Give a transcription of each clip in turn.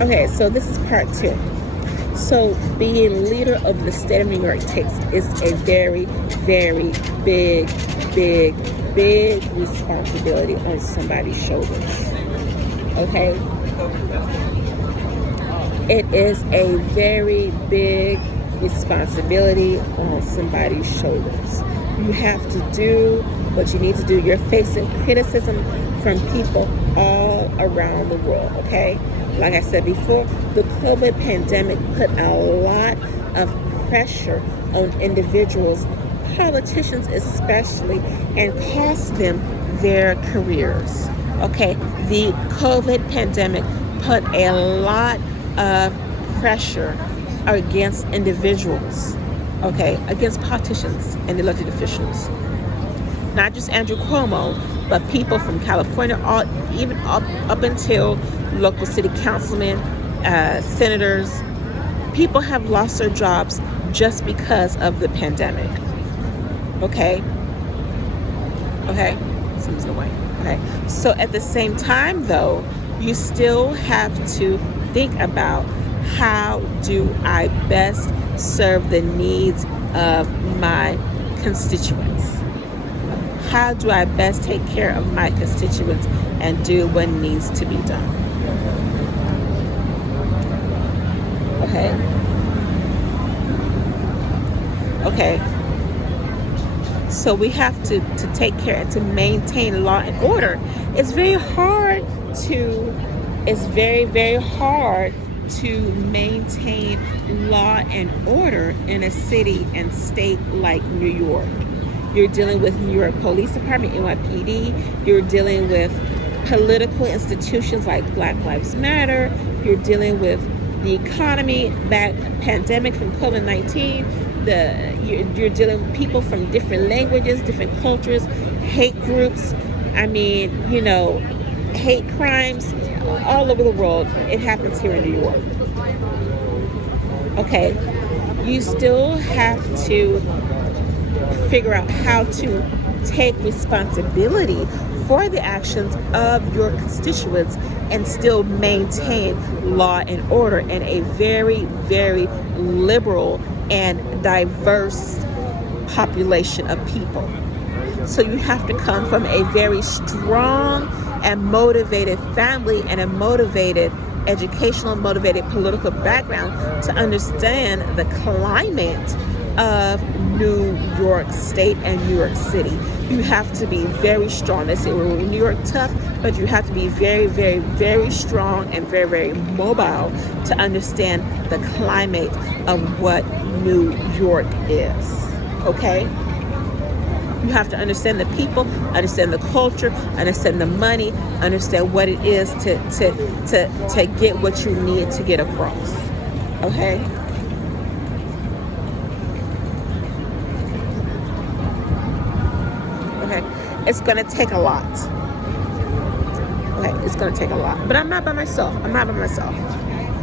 Okay, so this is part two. So being leader of the state of New York is a very, very big, big, big responsibility on somebody's shoulders. Okay? It is a very big responsibility on somebody's shoulders. You have to do what you need to do. You're facing criticism from people all around the world, okay? Like I said before, the COVID pandemic put a lot of pressure on individuals, politicians especially, and cost them their careers, okay? The COVID pandemic put a lot of pressure against individuals, okay, against politicians and elected officials. Not just Andrew Cuomo, but people from California, even up until local city councilmen, senators. People have lost their jobs just because of the pandemic. Okay? Something's away. Okay. So at the same time, though, you still have to think about, how do I best serve the needs of my constituents? How do I best take care of my constituents and do what needs to be done? Okay. So we have to take care and to maintain law and order. It's very, very hard to maintain law and order in a city and state like New York. You're dealing with New York Police Department, NYPD. You're dealing with political institutions like Black Lives Matter. You're dealing with the economy, pandemic from COVID-19. You're dealing with people from different languages, different cultures, hate groups. Hate crimes all over the world. It happens here in New York. Okay, you still have to figure out how to take responsibility for the actions of your constituents and still maintain law and order in a very, very liberal and diverse population of people. So you have to come from a very strong and motivated family and a motivated educational, motivated political background to understand the climate of New York State and New York City. You have to be very strong. They say we're in New York tough, but you have to be very, very, very strong and very, very mobile to understand the climate of what New York is. Okay? You have to understand the people, understand the culture, understand the money, understand what it is to get what you need to get across. Okay? It's going to take a lot. Okay, it's going to take a lot. But I'm not by myself.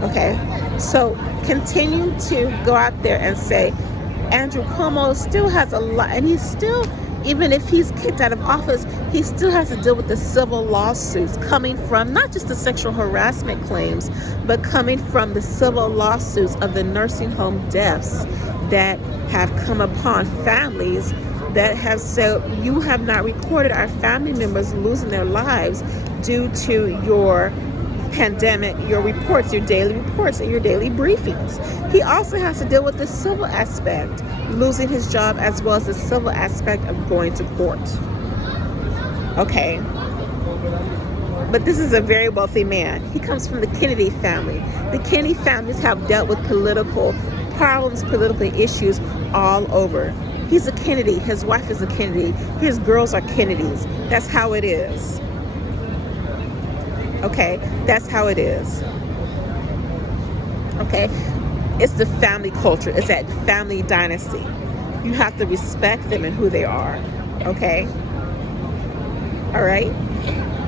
Okay? So continue to go out there and say, Andrew Cuomo still has a lot, and he's still, even if he's kicked out of office, he still has to deal with the civil lawsuits coming from not just the sexual harassment claims, but coming from the civil lawsuits of the nursing home deaths that have come upon families that have said, you have not recorded our family members losing their lives due to your pandemic, your reports, your daily reports, and your daily briefings. He also has to deal with the civil aspect, losing his job, as well as the civil aspect of going to court. Okay. But this is a very wealthy man. He comes from the Kennedy family. The Kennedy families have dealt with political problems, political issues all over. He's a Kennedy. His wife is a Kennedy. His girls are Kennedys. That's how it is. Okay? That's how it is. Okay? It's the family culture. It's that family dynasty. You have to respect them and who they are. Okay? All right?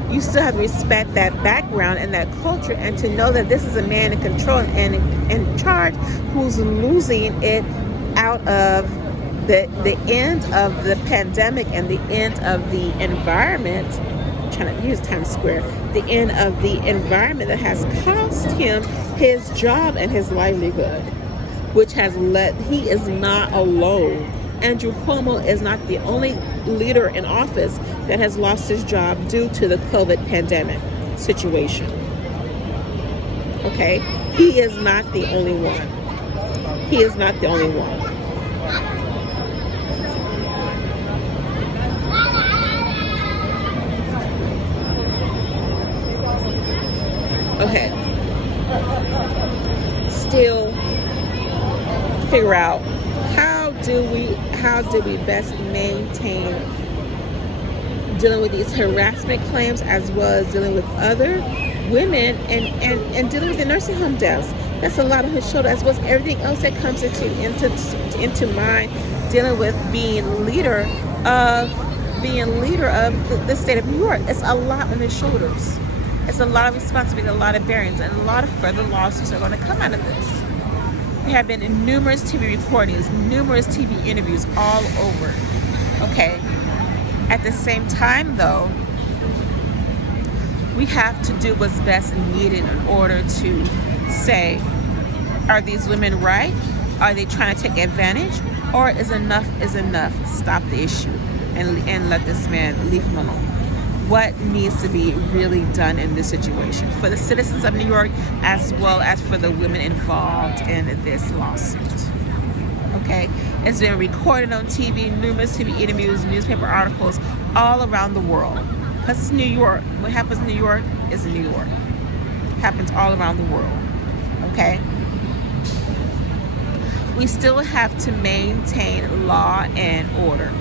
You still have to respect that background and that culture, and to know that this is a man in control and in charge who's losing it out of the end of the pandemic and the end of the environment. I'm trying to use Times Square. the end of the environment that has cost him his job and his livelihood, which has led, he is not alone. Andrew Cuomo is not the only leader in office that has lost his job due to the COVID pandemic situation. Okay? He is not the only one. He is not the only one. Okay. Still figure out how do we best maintain dealing with these harassment claims, as well as dealing with other women and dealing with the nursing home deaths. That's a lot on his shoulder, as well as everything else that comes into mind, dealing with being leader of the state of New York. It's a lot on his shoulders. It's a lot of responsibility, a lot of bearings, and a lot of further lawsuits are going to come out of this. There have been numerous TV recordings, numerous TV interviews all over. Okay. At the same time, though, we have to do what's best needed in order to say, are these women right? Are they trying to take advantage? Or is enough enough? Stop the issue and let this man, leave him alone. What needs to be really done in this situation for the citizens of New York, as well as for the women involved in this lawsuit? Okay, it's been recorded on TV, numerous TV interviews, newspaper articles all around the world. Because it's New York. What happens in New York is in New York. It happens all around the world. Okay? We still have to maintain law and order.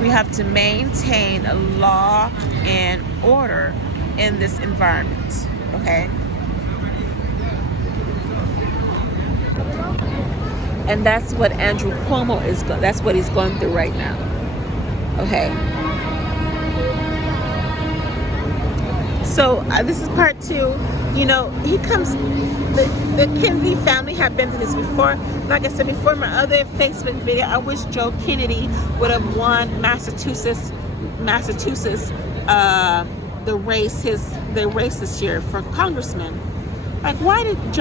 We have to maintain law and order in this environment. Okay? And that's what Andrew Cuomo that's what he's going through right now. Okay. So this is part 2. You know, he comes, the Kennedy family have been through this before. Like I said before in my other Facebook video, I wish Joe Kennedy would have won Massachusetts, the race this year for congressman. Like, why did Joe